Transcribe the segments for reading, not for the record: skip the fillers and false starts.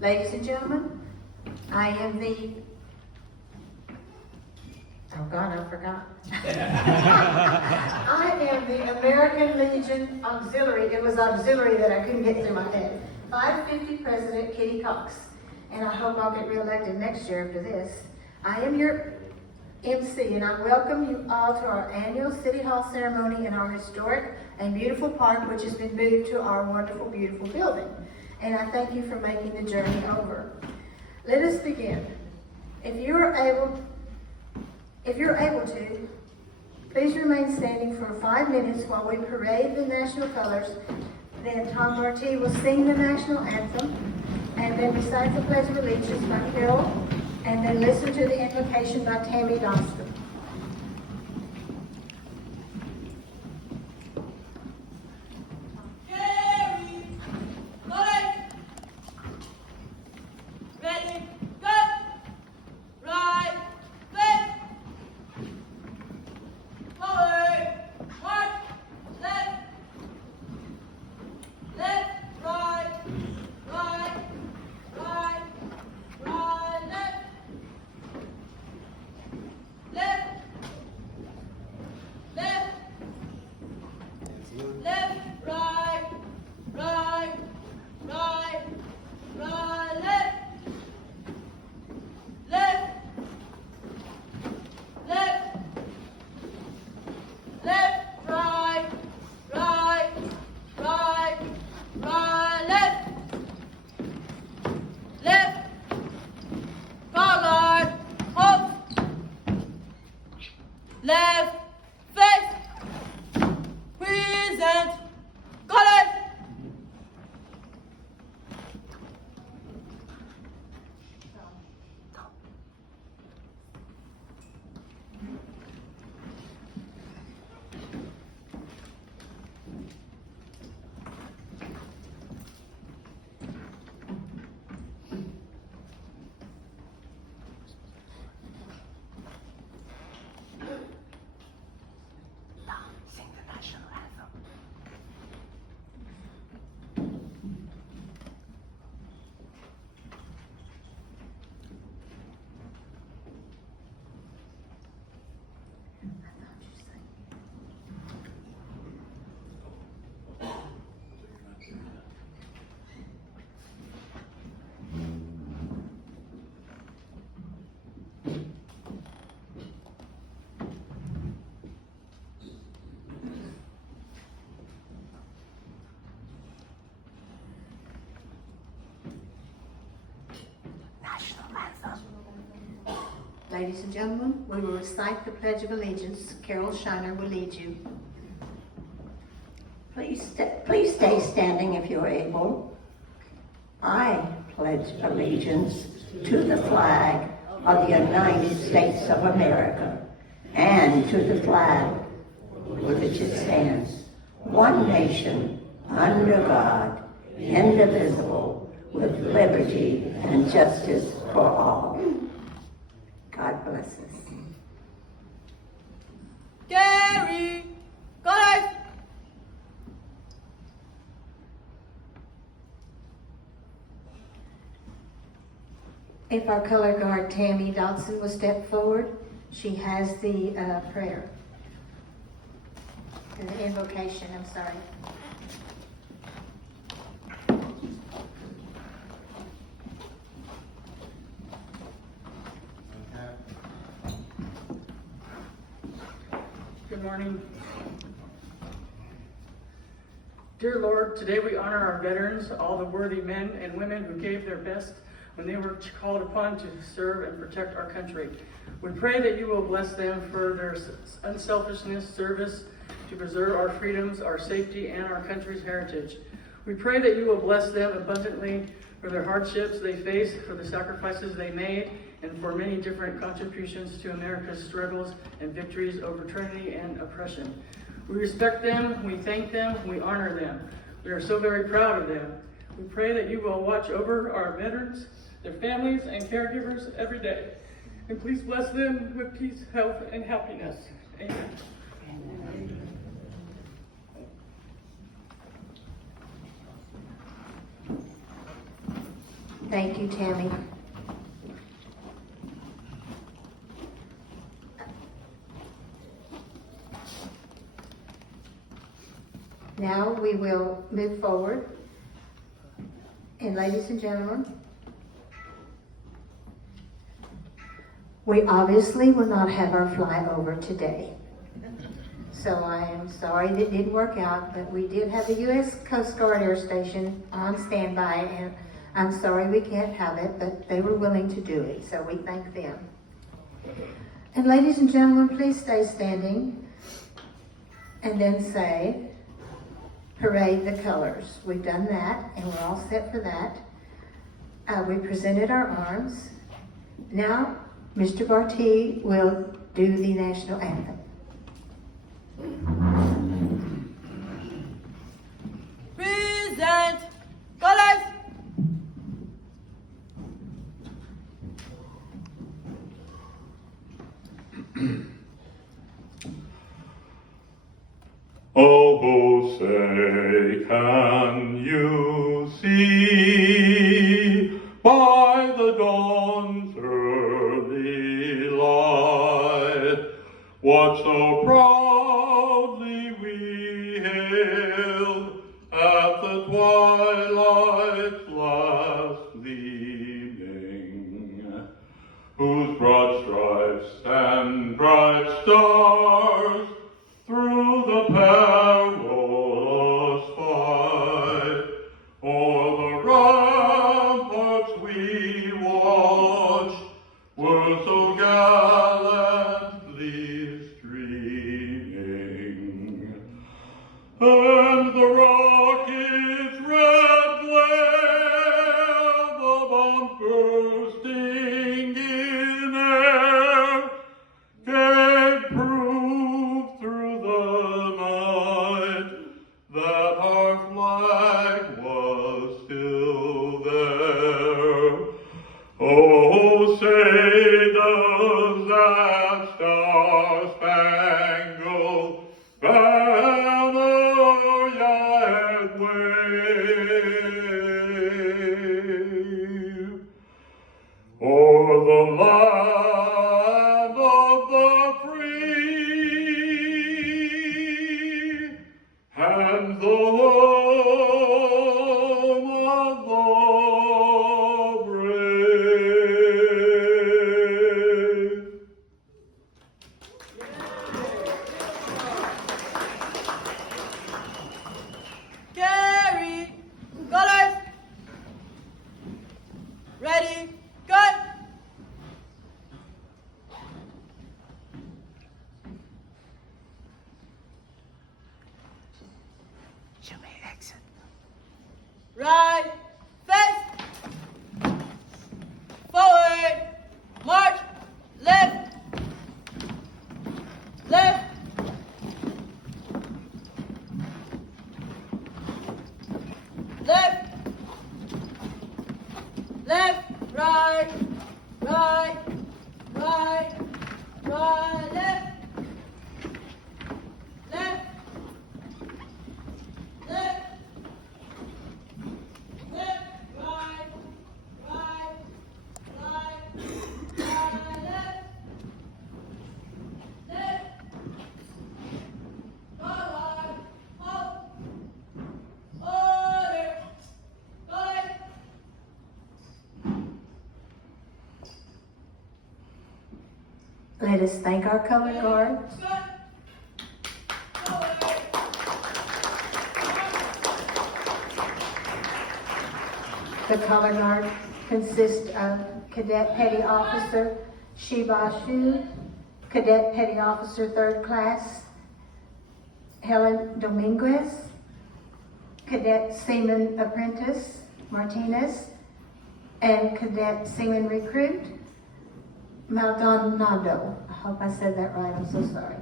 Ladies and gentlemen, I am the, oh God, I forgot. I am the American Legion Auxiliary. It was auxiliary that I couldn't get through my head. 550 President Kitty Cox. And I hope I'll get reelected next year after this. I am your MC, and I welcome you all to our annual City Hall ceremony in our historic and beautiful park, which has been moved to our wonderful, beautiful building. And I thank you for making the journey over. Let us begin. If you're able to, please remain standing for 5 minutes while we parade the national colors. Then Tom Marti will sing the national anthem, and then recite the Pledge of Allegiance by Carol, and then listen to the invocation by Tammy Johnston. Left, face, present, colors. Ladies and gentlemen, we will recite the Pledge of Allegiance. Carol Shiner will lead you. Please stay standing if you're able. I pledge allegiance to the flag of the United States of America and to the flag for which it stands, one nation, under God, indivisible, with liberty and justice for all. God bless us. Gary, colors. If our color guard Tammy Dodson will step forward, she has the prayer. And the invocation, I'm sorry. Good morning. Dear Lord, today we honor our veterans, all the worthy men and women who gave their best when they were called upon to serve and protect our country. We pray that you will bless them for their unselfishness, service to preserve our freedoms, our safety, and our country's heritage. We pray that you will bless them abundantly for their hardships they face, for the sacrifices they made, and for many different contributions to America's struggles and victories over tyranny and oppression. We respect them, we thank them, we honor them. We are so very proud of them. We pray that you will watch over our veterans, their families, and caregivers every day. And please bless them with peace, health, and happiness. Amen. Amen. Thank you, Tammy. Now we will move forward. And ladies and gentlemen, we obviously will not have our flyover today. So I am sorry that didn't work out, but we did have the U.S. Coast Guard Air Station on standby, and I'm sorry we can't have it, but they were willing to do it, so we thank them. And ladies and gentlemen, please stay standing and then say, parade the colors. We've done that, and we're all set for that. We presented our arms. Now, Mr. Barty will do the national anthem. Present colors. Oh, say, can you see by the dawn's early light what so proudly we hailed at the twilight's last gleaming, whose broad stripes and bright stars through the perilous fight o'er the ramparts we watched were so gallantly streaming, and the rocket's red glare, the bomb bursting in air, gave proof through the night that our flag was still there. Oh, say does that star-spangled banner yet wave o'er the land of the free and the home of the brave. Carry colors. Ready, go. You may exit. Right, face. Forward, march, left, left. Left, left, right, right, right, right, left, left, left, left, right, right, right, right, left, left, forward, halt, order, right. Let us thank our color guards. The color guard consists of Cadet Petty Officer Shiba Shu, Cadet Petty Officer 3rd Class Helen Dominguez, Cadet Seaman Apprentice Martinez, and Cadet Seaman Recruit Maldonado. I hope I said that right, I'm so sorry.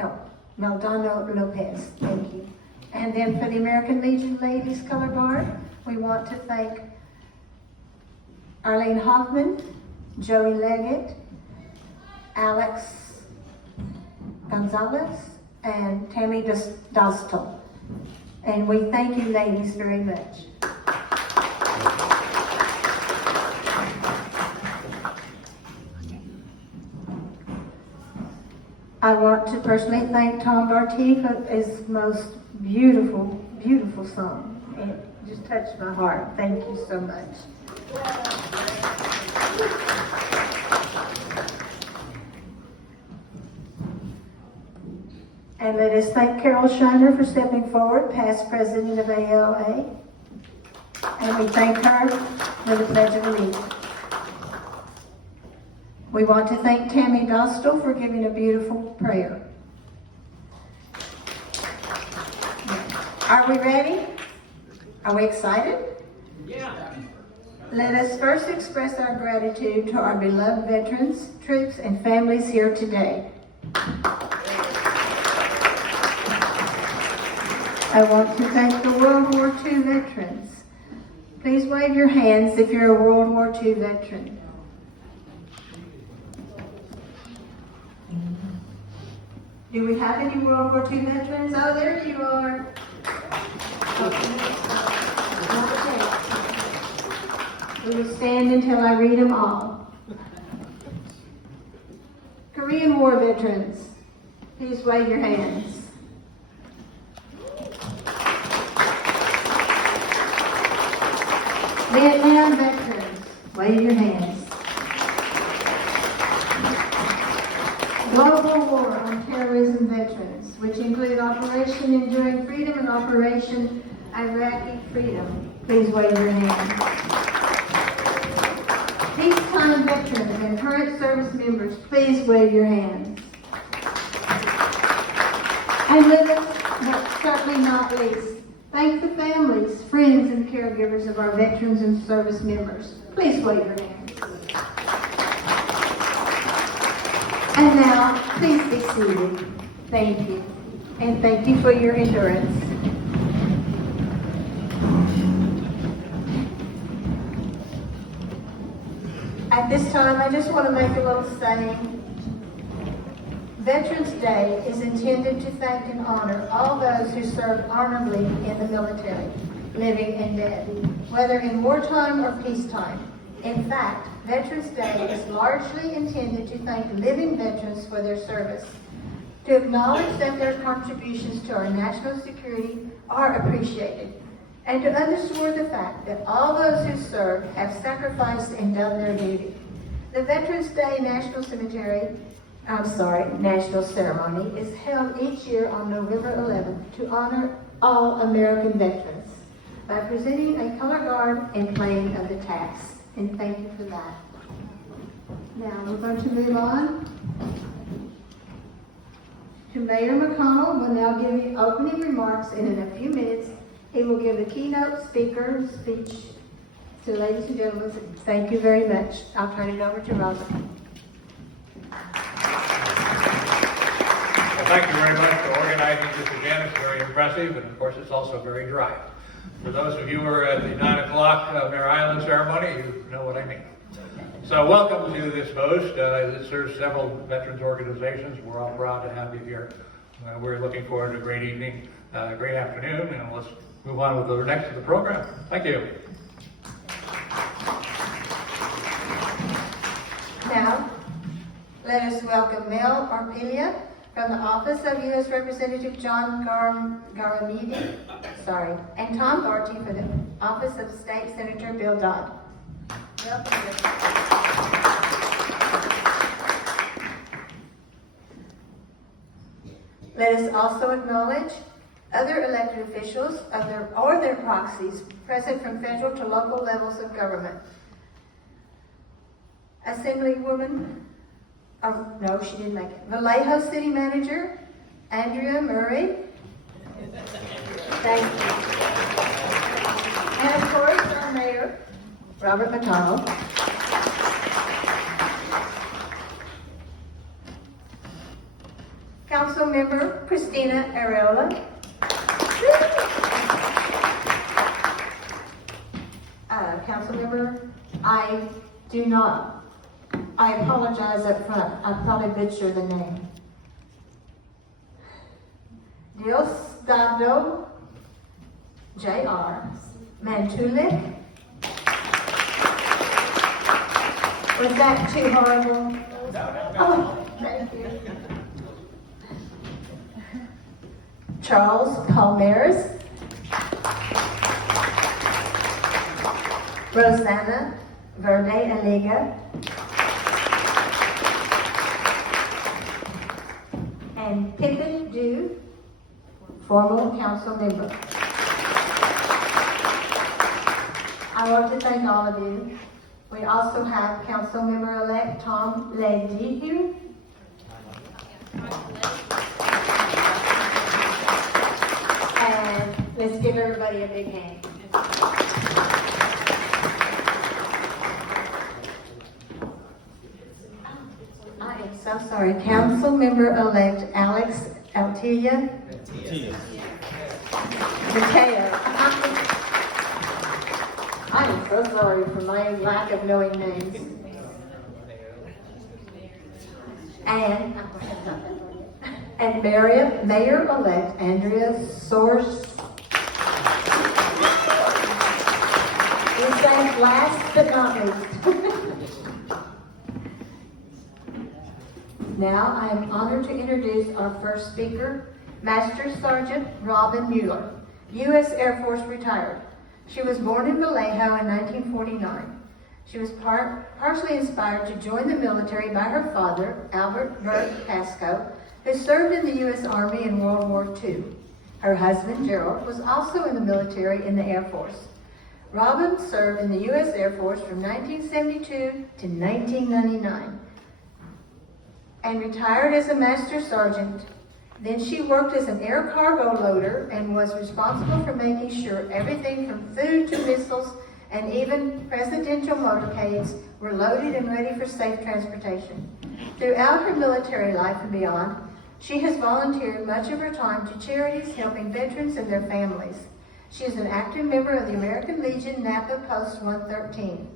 Oh, Maldonado Lopez, thank you. And then for the American Legion Ladies Color Guard, we want to thank Arlene Hoffman, Joey Leggett, Alex Gonzalez, and Tammy Dostal. And we thank you ladies very much. I want to personally thank Tom Barty for his most beautiful, beautiful song. It just touched my heart. Thank you so much. And let us thank Carol Shiner for stepping forward, past president of ALA. And we thank her for the Pledge of Allegiance. We want to thank Tammy Dostal for giving a beautiful prayer. Are we ready? Are we excited? Yeah. Let us first express our gratitude to our beloved veterans, troops, and families here today. I want to thank the World War II veterans. Please wave your hands if you're a World War II veteran. Do we have any World War II veterans? Oh, there you are. Okay. We will stand until I read them all. Korean War veterans, please wave your hands. Vietnam veterans, wave your hands. Global War on Terrorism veterans, which include Operation Enduring Freedom and Operation Iraqi Freedom, please wave your hand. Peacetime veterans and current service members, please wave your hands. And but certainly not least, thank the families, friends, and caregivers of our veterans and service members. Please wave your hands. And now, please be seated. Thank you. And thank you for your endurance. At this time, I just want to make a little saying. Veterans Day is intended to thank and honor all those who served honorably in the military, living and dead, whether in wartime or peacetime. In fact, Veterans Day is largely intended to thank living veterans for their service, to acknowledge that their contributions to our national security are appreciated, and to underscore the fact that all those who served have sacrificed and done their duty. The Veterans Day National Ceremony is held each year on November 11th to honor all American veterans by presenting a color guard and playing of the taps. And thank you for that. Now we're going to move on to Mayor McConnell will now give you opening remarks, and in a few minutes he will give the keynote speaker speech. So ladies and gentlemen, thank you very much. I'll turn it over to Robert. Well, thank you very much for organizing this event. It's very impressive, and of course it's also very dry. For those of you who were at the 9 o'clock Mare Island ceremony, you know what I mean. So welcome to this host. This serves several veterans organizations. We're all proud to have you here. We're looking forward to a great evening, great afternoon, and let's move on with the next of the program. Thank you. Now, let us welcome Mel Arpelia from the Office of U.S. Representative John Garamidi, and Tom Barty for the Office of State Senator Bill Dodd. Welcome. Let us also acknowledge other elected officials or their proxies present from federal to local levels of government. Assemblywoman, no, she didn't make it. Vallejo City Manager, Andrea Murray. Thank you. And of course, our Mayor, Robert McConnell. Council Member Christina Areola. Council Member, I apologize up front. I probably butchered the name. Diosdado J.R. Mantulik. Was that too horrible? Oh, thank you. Charles Palmeras, Rosanna Verde Aliga, and Pippin Dew, formal council member. I want to thank all of you. We also have council member-elect Tom Leahy. And let's give everybody a big hand. I am so sorry. Council member-elect Alex Altilla. Mateo. I am so sorry for my lack of knowing names. And Mayor-elect Andrea Soares. We say last but not least. Now I am honored to introduce our first speaker, Master Sergeant Robin Mueller, U.S. Air Force retired. She was born in Vallejo in 1949. She was partially inspired to join the military by her father, Albert Burt Pasco, who served in the U.S. Army in World War II. Her husband, Gerald, was also in the military in the Air Force. Robin served in the U.S. Air Force from 1972 to 1999 and retired as a Master Sergeant. Then she worked as an air cargo loader and was responsible for making sure everything from food to missiles and even presidential motorcades were loaded and ready for safe transportation. Throughout her military life and beyond, she has volunteered much of her time to charities helping veterans and their families. She is an active member of the American Legion Napa Post 113,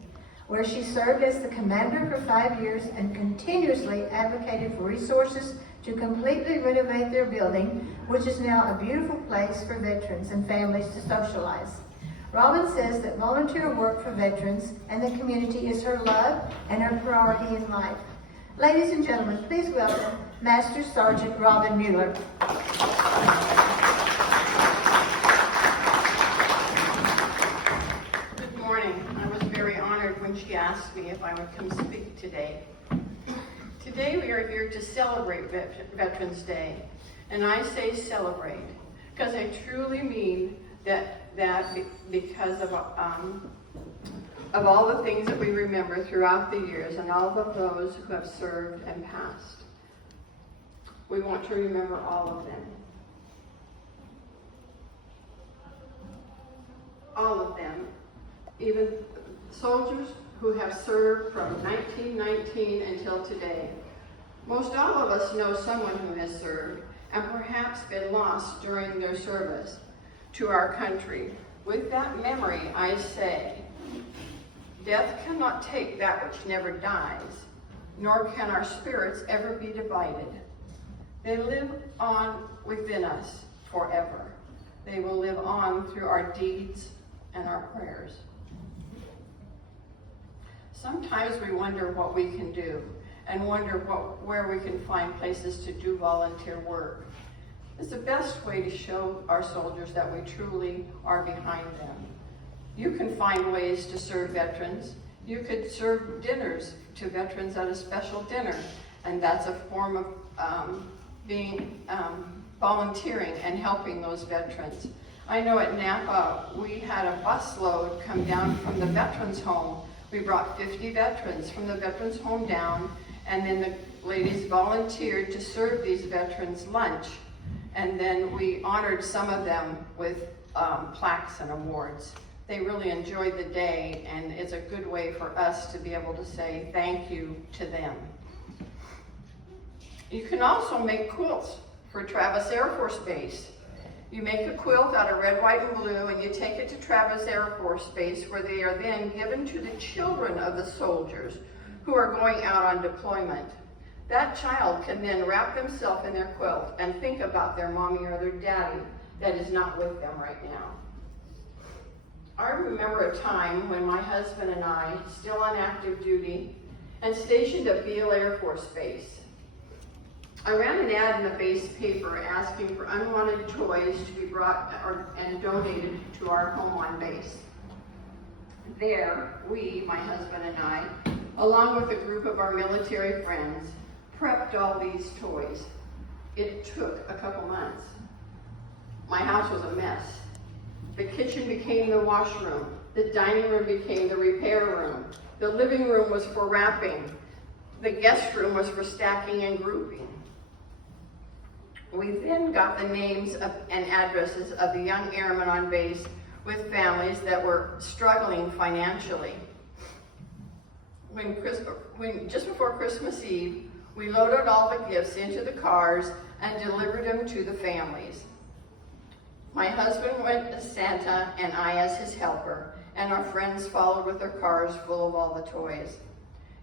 where she served as the commander for 5 years and continuously advocated for resources to completely renovate their building, which is now a beautiful place for veterans and families to socialize. Robin says that volunteer work for veterans and the community is her love and her priority in life. Ladies and gentlemen, please welcome Master Sergeant Robin Mueller. Good morning. I was very honored when she asked me if I would come speak today. Today we are here to celebrate Veterans Day, and I say celebrate because I truly mean that because of all the things that we remember throughout the years and all of those who have served and passed. We want to remember all of them. All of them, even soldiers who have served from 1919 until today. Most all of us know someone who has served and perhaps been lost during their service to our country. With that memory, I say, death cannot take that which never dies, nor can our spirits ever be divided. They live on within us forever. They will live on through our deeds and our prayers. Sometimes we wonder what we can do and wonder where we can find places to do volunteer work. It's the best way to show our soldiers that we truly are behind them. You can find ways to serve veterans. You could serve dinners to veterans at a special dinner, and that's a form of volunteering and helping those veterans. I know at Napa, we had a busload come down from the veterans home. We brought 50 veterans from the veterans home down, and then the ladies volunteered to serve these veterans lunch. And then we honored some of them with plaques and awards. They really enjoyed the day, and it's a good way for us to be able to say thank you to them. You can also make quilts for Travis Air Force Base. You make a quilt out of red, white, and blue, and you take it to Travis Air Force Base, where they are then given to the children of the soldiers who are going out on deployment. That child can then wrap themselves in their quilt and think about their mommy or their daddy that is not with them right now. I remember a time when my husband and I, still on active duty and stationed at Beale Air Force Base, I ran an ad in the base paper asking for unwanted toys to be brought and donated to our home on base. There, we, my husband and I, along with a group of our military friends, prepped all these toys. It took a couple months. My house was a mess. The kitchen became the washroom. The dining room became the repair room. The living room was for wrapping. The guest room was for stacking and grouping. We then got the names and addresses of the young airmen on base with families that were struggling financially. Just before Christmas Eve, we loaded all the gifts into the cars and delivered them to the families. My husband went as Santa and I as his helper, and our friends followed with their cars full of all the toys.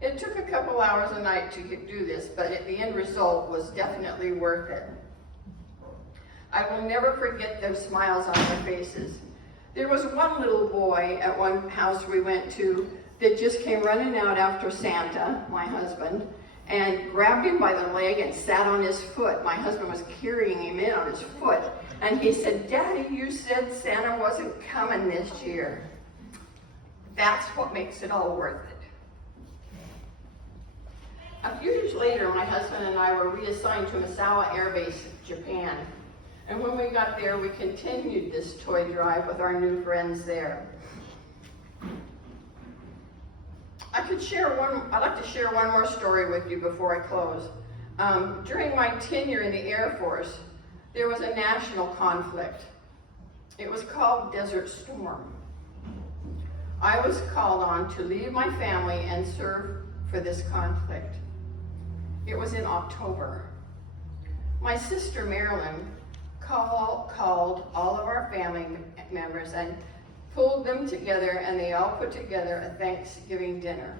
It took a couple hours a night to do this, but the end result was definitely worth it. I will never forget their smiles on their faces. There was one little boy at one house we went to that just came running out after Santa, my husband, and grabbed him by the leg and sat on his foot. My husband was carrying him in on his foot. And he said, "Daddy, you said Santa wasn't coming this year." That's what makes it all worth it. A few years later, my husband and I were reassigned to Misawa Air Base, Japan. And when we got there, we continued this toy drive with our new friends there. I'd like to share one more story with you before I close. During my tenure in the Air Force, there was a national conflict. It was called Desert Storm. I was called on to leave my family and serve for this conflict. It was in October. My sister Marilyn called all of our family members and pulled them together, and they all put together a Thanksgiving dinner.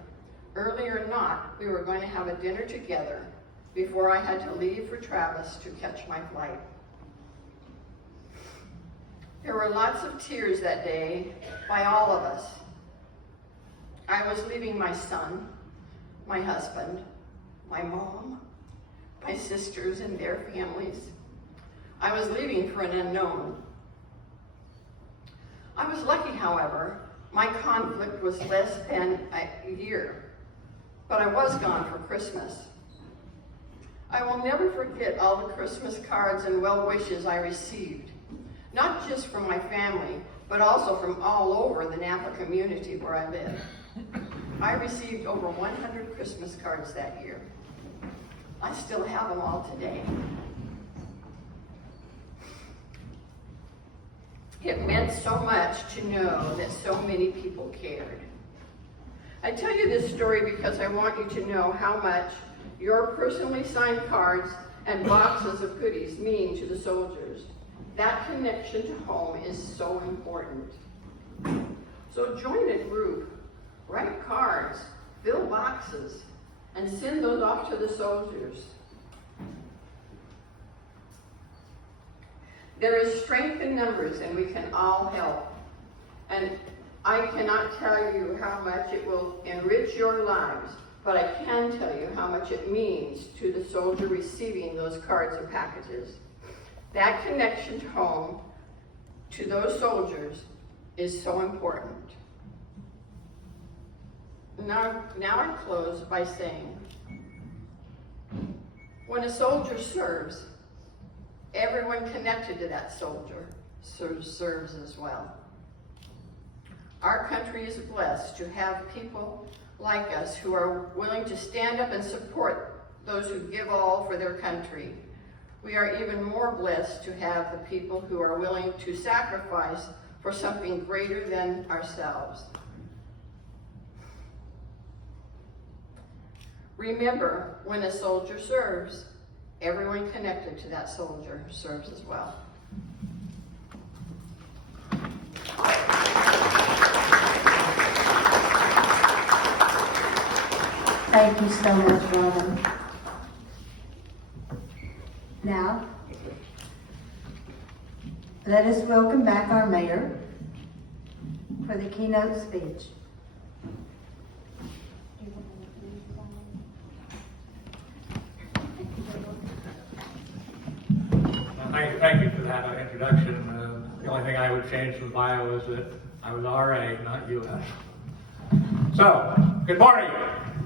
Early or not, we were going to have a dinner together before I had to leave for Travis to catch my flight. There were lots of tears that day by all of us. I was leaving my son, my husband, my mom, my sisters and their families. I was leaving for an unknown. I was lucky, however. My conflict was less than a year, but I was gone for Christmas. I will never forget all the Christmas cards and well wishes I received, not just from my family, but also from all over the Napa community where I live. I received over 100 Christmas cards that year. I still have them all today. It meant so much to know that so many people cared. I tell you this story because I want you to know how much your personally signed cards and boxes of goodies mean to the soldiers. That connection to home is so important. So join a group, write cards, fill boxes, and send those off to the soldiers. There is strength in numbers, and we can all help. And I cannot tell you how much it will enrich your lives, but I can tell you how much it means to the soldier receiving those cards and packages. That connection to home, to those soldiers, is so important. Now I close by saying, when a soldier serves, everyone connected to that soldier serves as well. Our country is blessed to have people like us who are willing to stand up and support those who give all for their country. We are even more blessed to have the people who are willing to sacrifice for something greater than ourselves. Remember, when a soldier serves, everyone connected to that soldier serves as well. Thank you so much, Robin. Now, let us welcome back our mayor for the keynote speech. that introduction. The only thing I would change from bio is that I was RA, not US. So, good morning.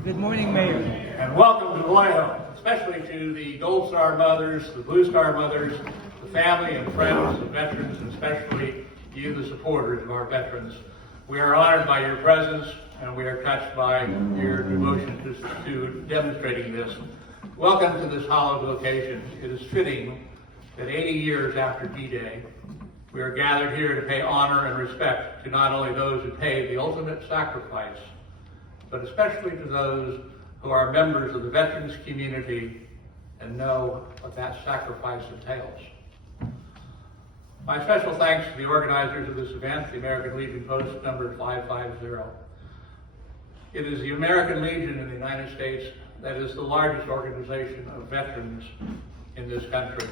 Good morning, Mayor. And welcome to Vallejo, especially to the Gold Star mothers, the Blue Star mothers, the family and friends of veterans, and especially you, the supporters of our veterans. We are honored by your presence, and we are touched by your devotion to demonstrating this. Welcome to this hallowed location. It is fitting that 80 years after D-Day, we are gathered here to pay honor and respect to not only those who paid the ultimate sacrifice, but especially to those who are members of the veterans community and know what that sacrifice entails. My special thanks to the organizers of this event, the American Legion Post number 550. It is the American Legion in the United States that is the largest organization of veterans in this country.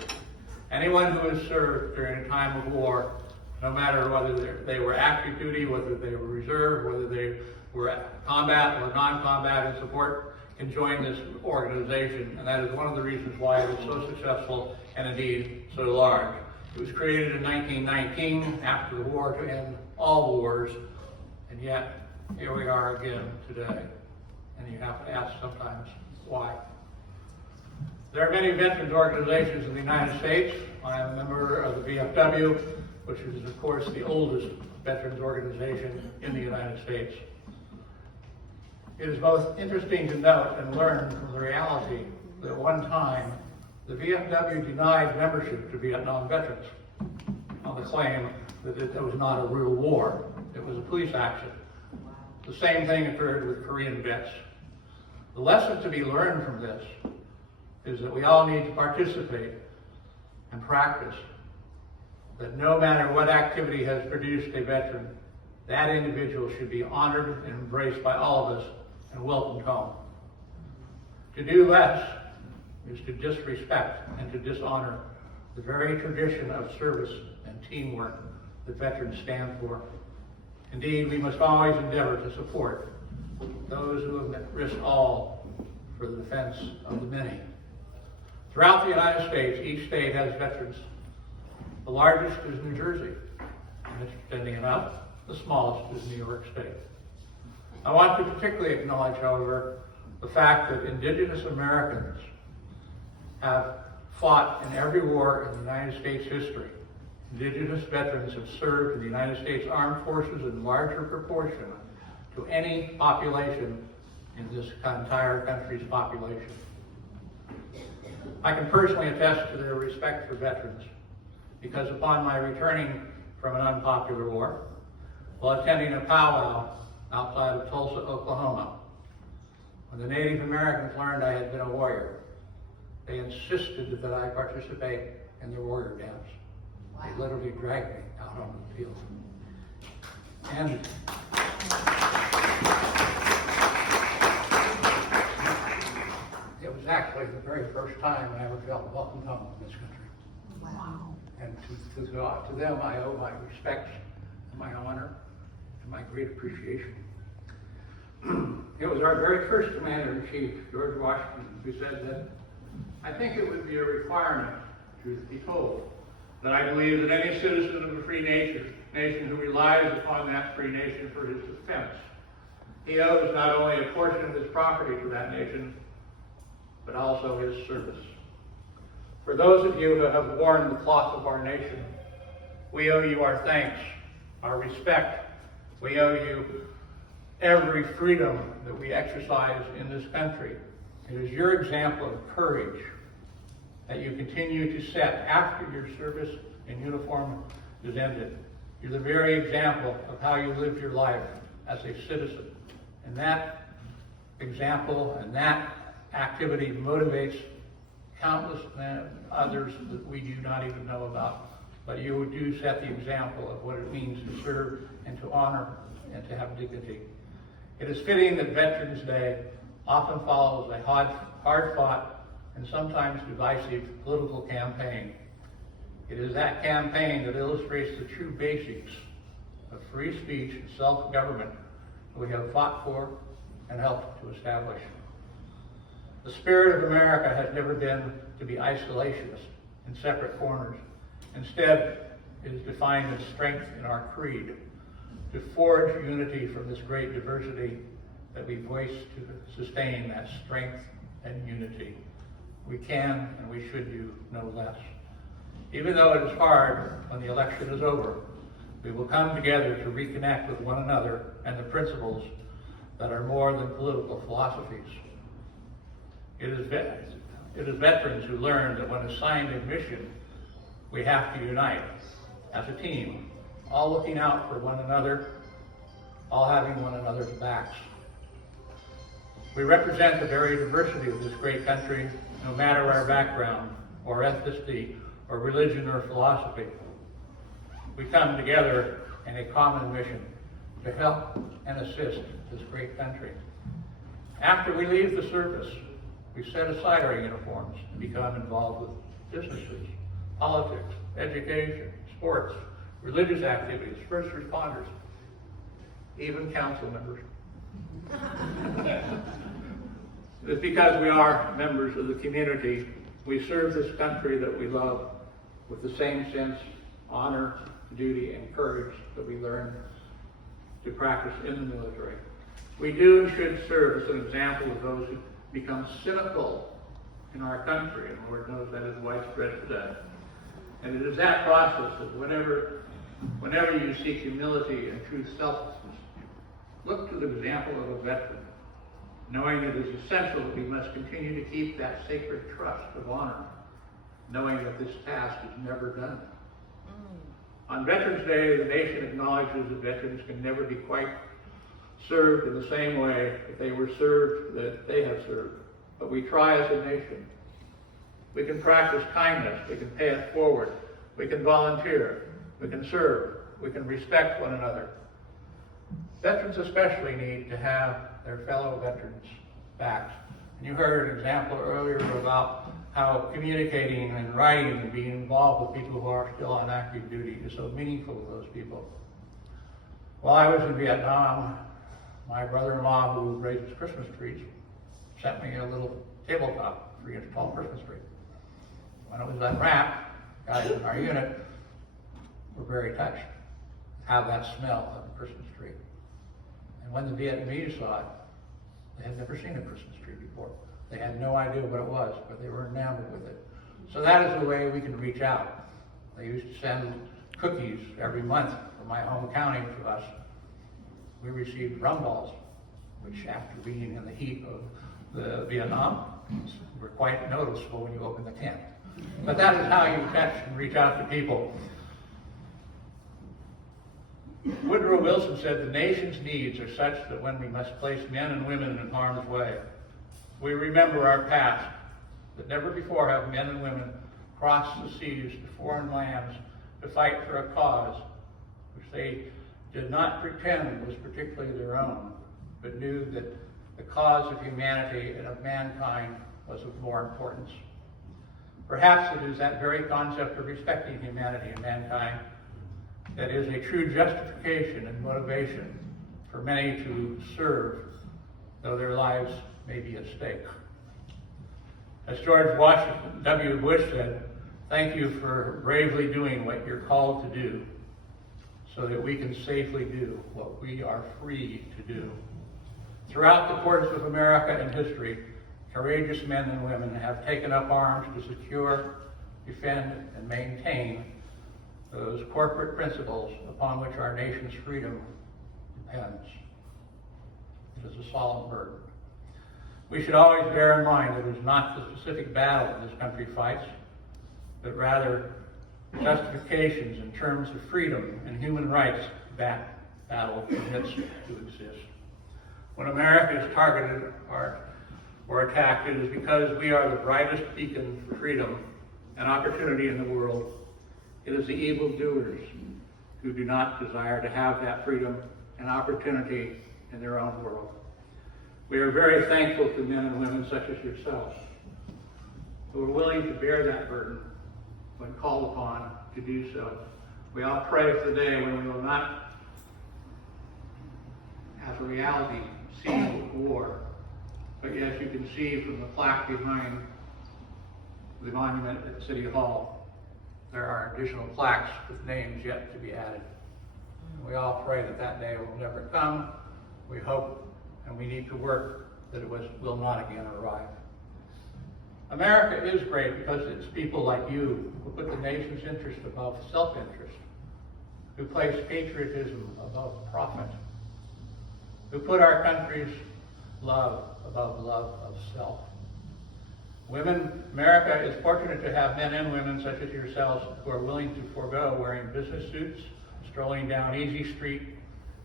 Anyone who has served during a time of war, no matter whether they were active duty, whether they were reserve, whether they were combat or non-combat in support, can join this organization. And that is one of the reasons why it is so successful and indeed so large. It was created in 1919 after the war to end all wars, and yet here we are again today. And you have to ask sometimes why. There are many veterans organizations in the United States. I am a member of the VFW, which is of course the oldest veterans organization in the United States. It is both interesting to note and learn from the reality that at one time the VFW denied membership to Vietnam veterans on the claim that it was not a real war. It was a police action. The same thing occurred with Korean vets. The lesson to be learned from this is that we all need to participate and practice, that no matter what activity has produced a veteran, that individual should be honored and embraced by all of us and welcomed home. To do less is to disrespect and to dishonor the very tradition of service and teamwork that veterans stand for. Indeed, we must always endeavor to support those who have risked all for the defense of the many. Throughout the United States, each state has veterans. The largest is New Jersey, and interestingly enough, the smallest is New York State. I want to particularly acknowledge, however, the fact that indigenous Americans have fought in every war in the United States history. Indigenous veterans have served in the United States Armed Forces in larger proportion to any population in this entire country's population. I can personally attest to their respect for veterans because upon my returning from an unpopular war, while attending a powwow outside of Tulsa, Oklahoma, when the Native Americans learned I had been a warrior, they insisted that I participate in their warrior dance. They literally dragged me out onto the field. And it was actually the very first time I ever felt welcomed home in this country. Wow. And to them, I owe my respects and my honor and my great appreciation. It was our very first Commander-in-Chief, George Washington, who said that I think it would be a requirement, truth be told, that I believe that any citizen of a free nation who relies upon that free nation for his defense, he owes not only a portion of his property to that nation, but also his service. For those of you who have worn the cloth of our nation, we owe you our thanks, our respect. We owe you every freedom that we exercise in this country. It is your example of courage that you continue to set after your service in uniform is ended. You're the very example of how you live your life as a citizen. And that example and that activity motivates countless others that we do not even know about. But you do set the example of what it means to serve and to honor and to have dignity. It is fitting that Veterans Day often follows a hard-fought and sometimes divisive political campaign. It is that campaign that illustrates the true basics of free speech and self-government that we have fought for and helped to establish. The spirit of America has never been to be isolationist in separate corners. Instead, it is defined as strength in our creed, to forge unity from this great diversity that we voice to sustain that strength and unity. We can and we should do no less. Even though it is hard when the election is over, we will come together to reconnect with one another and the principles that are more than political philosophies. It is veterans who learn that when assigned a mission, we have to unite as a team, all looking out for one another, all having one another's backs. We represent the very diversity of this great country, no matter our background, or ethnicity, or religion, or philosophy. We come together in a common mission to help and assist this great country. After we leave the service, we set aside our uniforms and become involved with businesses, politics, education, sports, religious activities, first responders, even council members. It's because we are members of the community. We serve this country that we love with the same sense, honor, duty, and courage that we learn to practice in the military. We do and should serve as an example of those who become cynical in our country, and Lord knows that is widespread today. And it is that process that whenever you seek humility and true selflessness, look to the example of a veteran, knowing it is essential that we must continue to keep that sacred trust of honor, knowing that this task is never done. On Veterans Day, the nation acknowledges that veterans can never be quite served in the same way that they were served, that they have served. But we try as a nation. We can practice kindness, we can pay it forward, we can volunteer, we can serve, we can respect one another. Veterans especially need to have their fellow veterans' backs. And you heard an example earlier about how communicating and writing and being involved with people who are still on active duty is so meaningful to those people. While I was in Vietnam, my brother-in-law, who raises Christmas trees, sent me a little tabletop, 3-inch tall Christmas tree. When it was unwrapped, guys in our unit were very touched. How that smell of a Christmas tree. And when the Vietnamese saw it, they had never seen a Christmas tree before. They had no idea what it was, but they were enamored with it. So that is the way we can reach out. They used to send cookies every month from my home county to us. We received rum balls, which after being in the heat of the Vietnam, were quite noticeable when you open the can. But that is how you touch and reach out to people. Woodrow Wilson said the nation's needs are such that when we must place men and women in harm's way, we remember our past, that never before have men and women crossed the seas to foreign lands to fight for a cause which they did not pretend was particularly their own, but knew that the cause of humanity and of mankind was of more importance. Perhaps it is that very concept of respecting humanity and mankind that is a true justification and motivation for many to serve, though their lives may be at stake. As George W. Bush said, "Thank you for bravely doing what you're called to do, so that we can safely do what we are free to do." Throughout the course of America and history, courageous men and women have taken up arms to secure, defend, and maintain those corporate principles upon which our nation's freedom depends. It is a solemn burden. We should always bear in mind that it is not the specific battle this country fights, but rather justifications in terms of freedom and human rights that battle permits to exist. When America is targeted or attacked, it is because we are the brightest beacon for freedom and opportunity in the world. It is the evildoers who do not desire to have that freedom and opportunity in their own world. We are very thankful to men and women such as yourselves who are willing to bear that burden when called upon to do so. We all pray for the day when we will not, as a reality, see war. But as you can see from the plaque behind the monument at City Hall, there are additional plaques with names yet to be added. We all pray that that day will never come. We hope and we need to work that it will not again arrive. America is great because it's people like you who put the nation's interest above self-interest, who place patriotism above profit, who put our country's love above love of self. America is fortunate to have men and women such as yourselves who are willing to forego wearing business suits, strolling down easy street,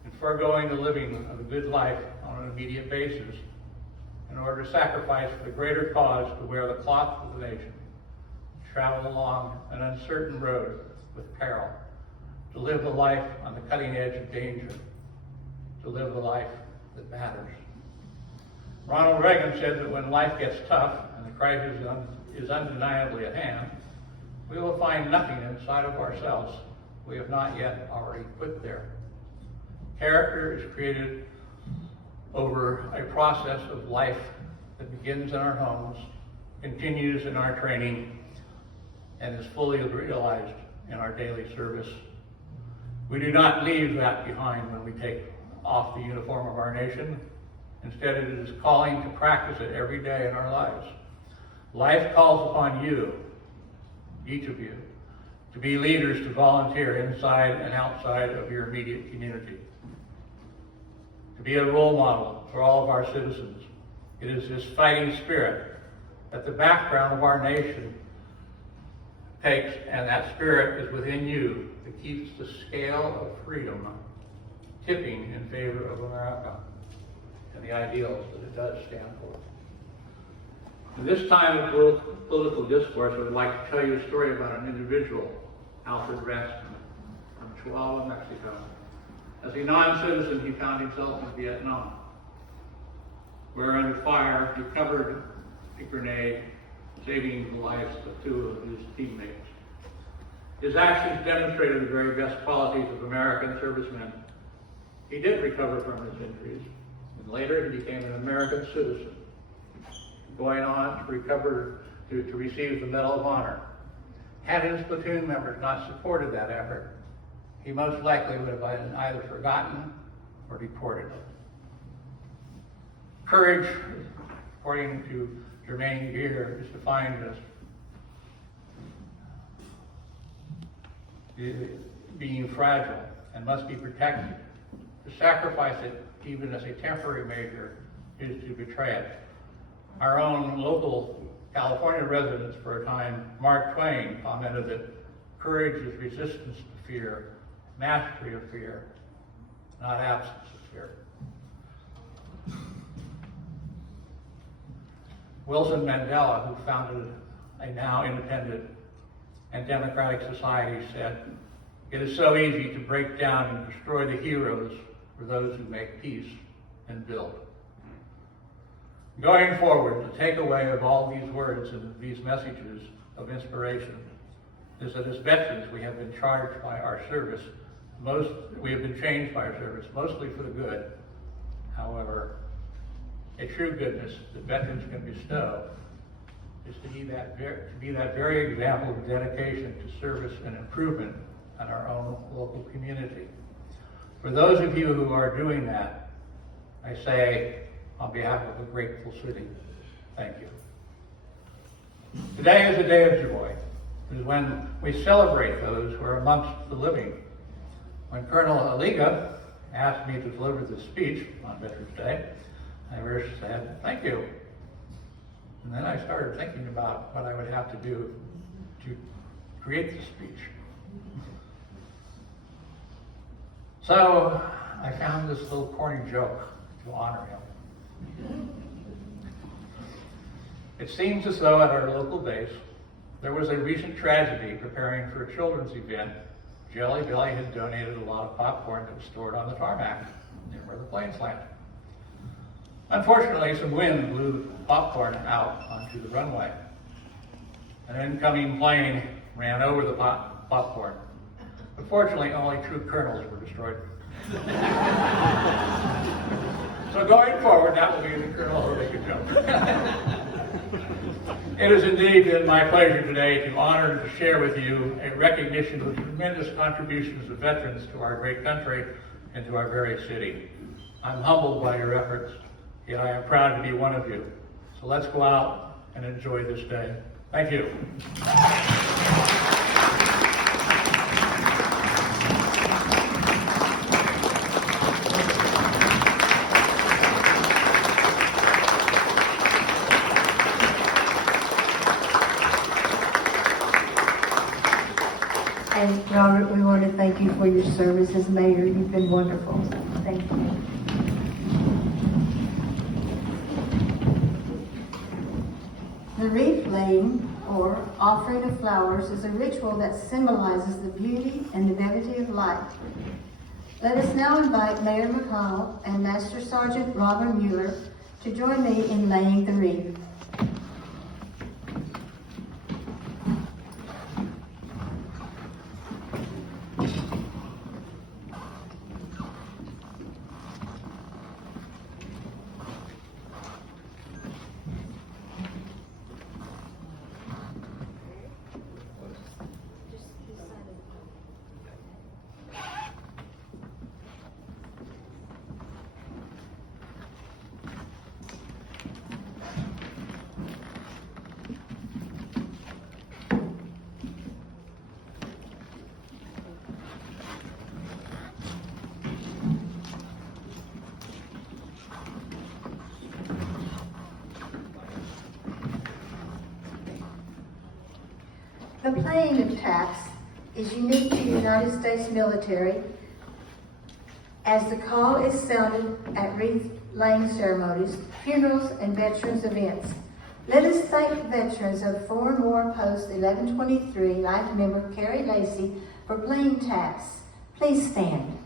and foregoing the living of a good life on an immediate basis in order to sacrifice for the greater cause to wear the cloth of the nation, to travel along an uncertain road with peril, to live a life on the cutting edge of danger, to live a life that matters. Ronald Reagan said that when life gets tough and the crisis is undeniably at hand, we will find nothing inside of ourselves we have not yet already put there. Character is created over a process of life that begins in our homes, continues in our training, and is fully realized in our daily service. We do not leave that behind when we take off the uniform of our nation. Instead, it is calling to practice it every day in our lives. Life calls upon you, each of you, to be leaders, to volunteer inside and outside of your immediate community, to be a role model for all of our citizens. It is this fighting spirit that the background of our nation takes, and that spirit is within you that keeps the scale of freedom tipping in favor of America and the ideals that it does stand for. In this time of political discourse, I would like to tell you a story about an individual, Alfred Raskin, from Chihuahua, Mexico. As a non-citizen, he found himself in Vietnam, where under fire he covered a grenade, saving the lives of two of his teammates. His actions demonstrated the very best qualities of American servicemen. He did recover from his injuries, and later he became an American citizen, going on to receive the Medal of Honor. Had his platoon members not supported that effort, he most likely would have been either forgotten or deported. Courage, according to Germaine Greer, is defined as being fragile and must be protected. To sacrifice it, even as a temporary measure, is to betray it. Our own local California residents for a time, Mark Twain, commented that courage is resistance to fear, mastery of fear, not absence of fear. Wilson Mandela, who founded a now independent and democratic society, said, "It is so easy to break down and destroy the heroes for those who make peace and build." Going forward, the takeaway of all these words and these messages of inspiration is that as veterans we have been charged by our service, we have been changed by our service, mostly for the good. However, a true goodness that veterans can bestow is to be that very example of dedication to service and improvement in our own local community. For those of you who are doing that, I say, on behalf of a grateful city, thank you. Today is a day of joy. It is when we celebrate those who are amongst the living. When Colonel Aliga asked me to deliver this speech on Veterans Day, I first said, thank you. And then I started thinking about what I would have to do to create the speech. So I found this little corny joke to honor him. It seems as though at our local base, there was a recent tragedy preparing for a children's event. Jelly Belly had donated a lot of popcorn that was stored on the tarmac near where the planes landed. Unfortunately, some wind blew popcorn out onto the runway. An incoming plane ran over the popcorn. But fortunately, only true colonels were destroyed. So going forward, that will be the Colonel Aliga joke. It has indeed been my pleasure today to honor and to share with you a recognition of the tremendous contributions of veterans to our great country and to our very city. I'm humbled by your efforts, yet I am proud to be one of you. So let's go out and enjoy this day. Thank you. And Robert, we want to thank you for your service as mayor. You've been wonderful. Thank you. The wreath laying, or offering of flowers, is a ritual that symbolizes the beauty and the brevity of life. Let us now invite Mayor McConnell and Master Sergeant Robin Mueller to join me in laying the wreath. The playing of taps is unique to the United States military, as the call is sounded at wreath-laying ceremonies, funerals, and veterans events. Let us thank veterans of 4 War Post 1123 Life Member Carrie Lacey for playing taps. Please stand.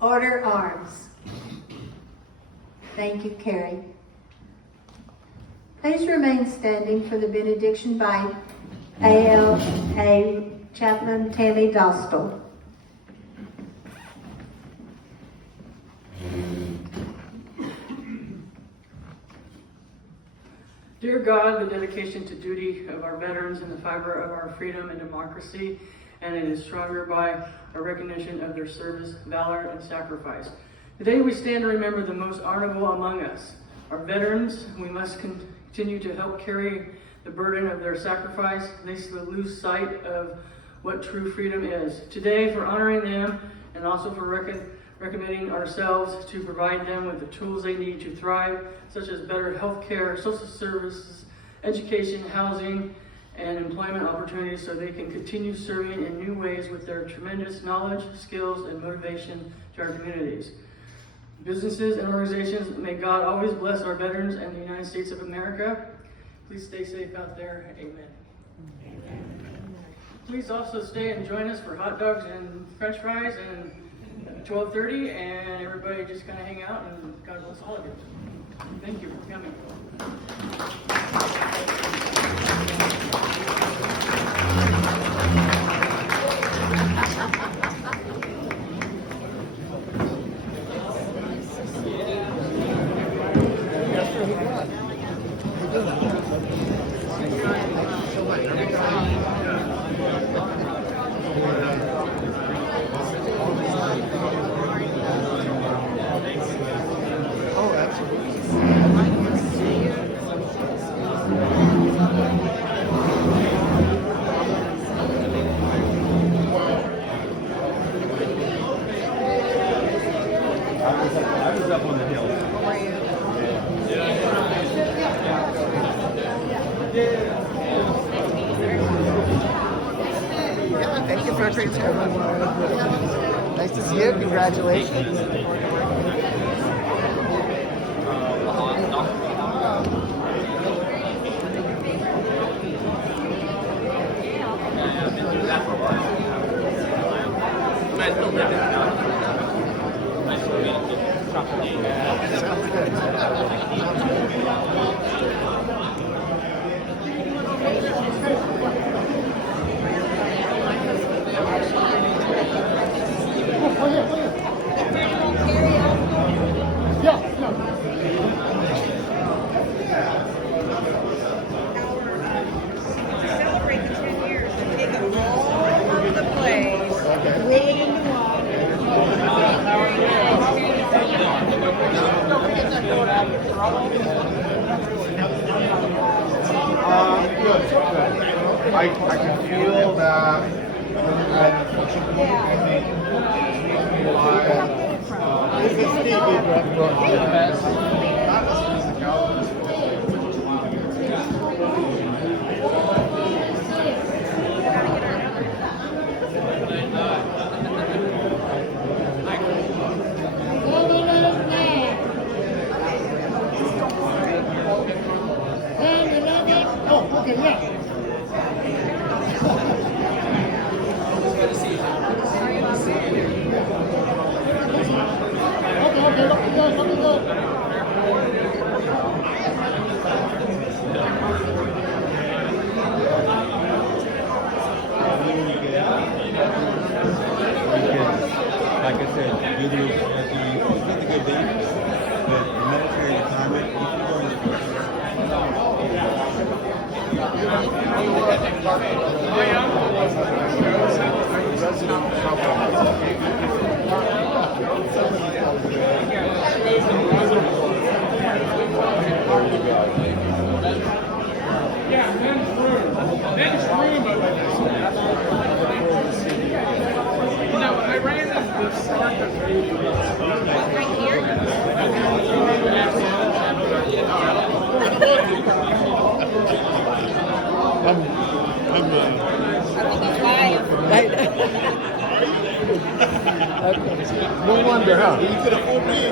Order arms. Thank you, Carrie. Please remain standing for the benediction by ALA Chaplain Tammy Dostal. Dear God, the dedication to duty of our veterans and the fiber of our freedom and democracy, and it is stronger by a recognition of their service, valor, and sacrifice. Today we stand to remember the most honorable among us, our veterans. We must continue to help carry the burden of their sacrifice, lest we lose sight of what true freedom is. Today, for honoring them and also for recommending ourselves to provide them with the tools they need to thrive, such as better health care, social services, education, housing, and employment opportunities, so they can continue serving in new ways with their tremendous knowledge, skills, and motivation to our communities. Businesses and organizations, may God always bless our veterans and the United States of America. Please stay safe out there. Amen. Please also stay and join us for hot dogs and french fries and 12:30, and everybody just kind of hang out, and God bless all of you. Thank you for coming. up on the hill. Yeah, thank you for a great ceremony. Nice to see you. Congratulations. Sounds Celebrate the 10 years and take it all over the place. Roll it into Good. I can feel that. Oh, okay, yeah. Okay, looking good. Like I said, you do not the good thing, but the military retirement, you can go in the future. Yeah, men's room. Men's room over there. You know, I ran this start of right here. Okay. No wonder, huh? You could afford me.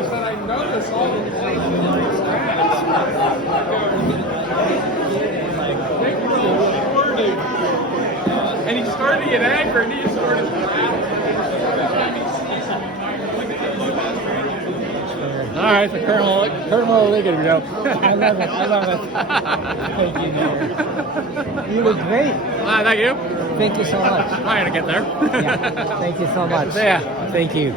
But I noticed all the they were all recording. And he started to get angry and he started All right, the Colonel Liggett joke. I love it. I love it. Thank you, Mayor. You look great. thank you. Thank you so much. I gotta get there. Yeah. Thank you so much. Yeah. Thank you.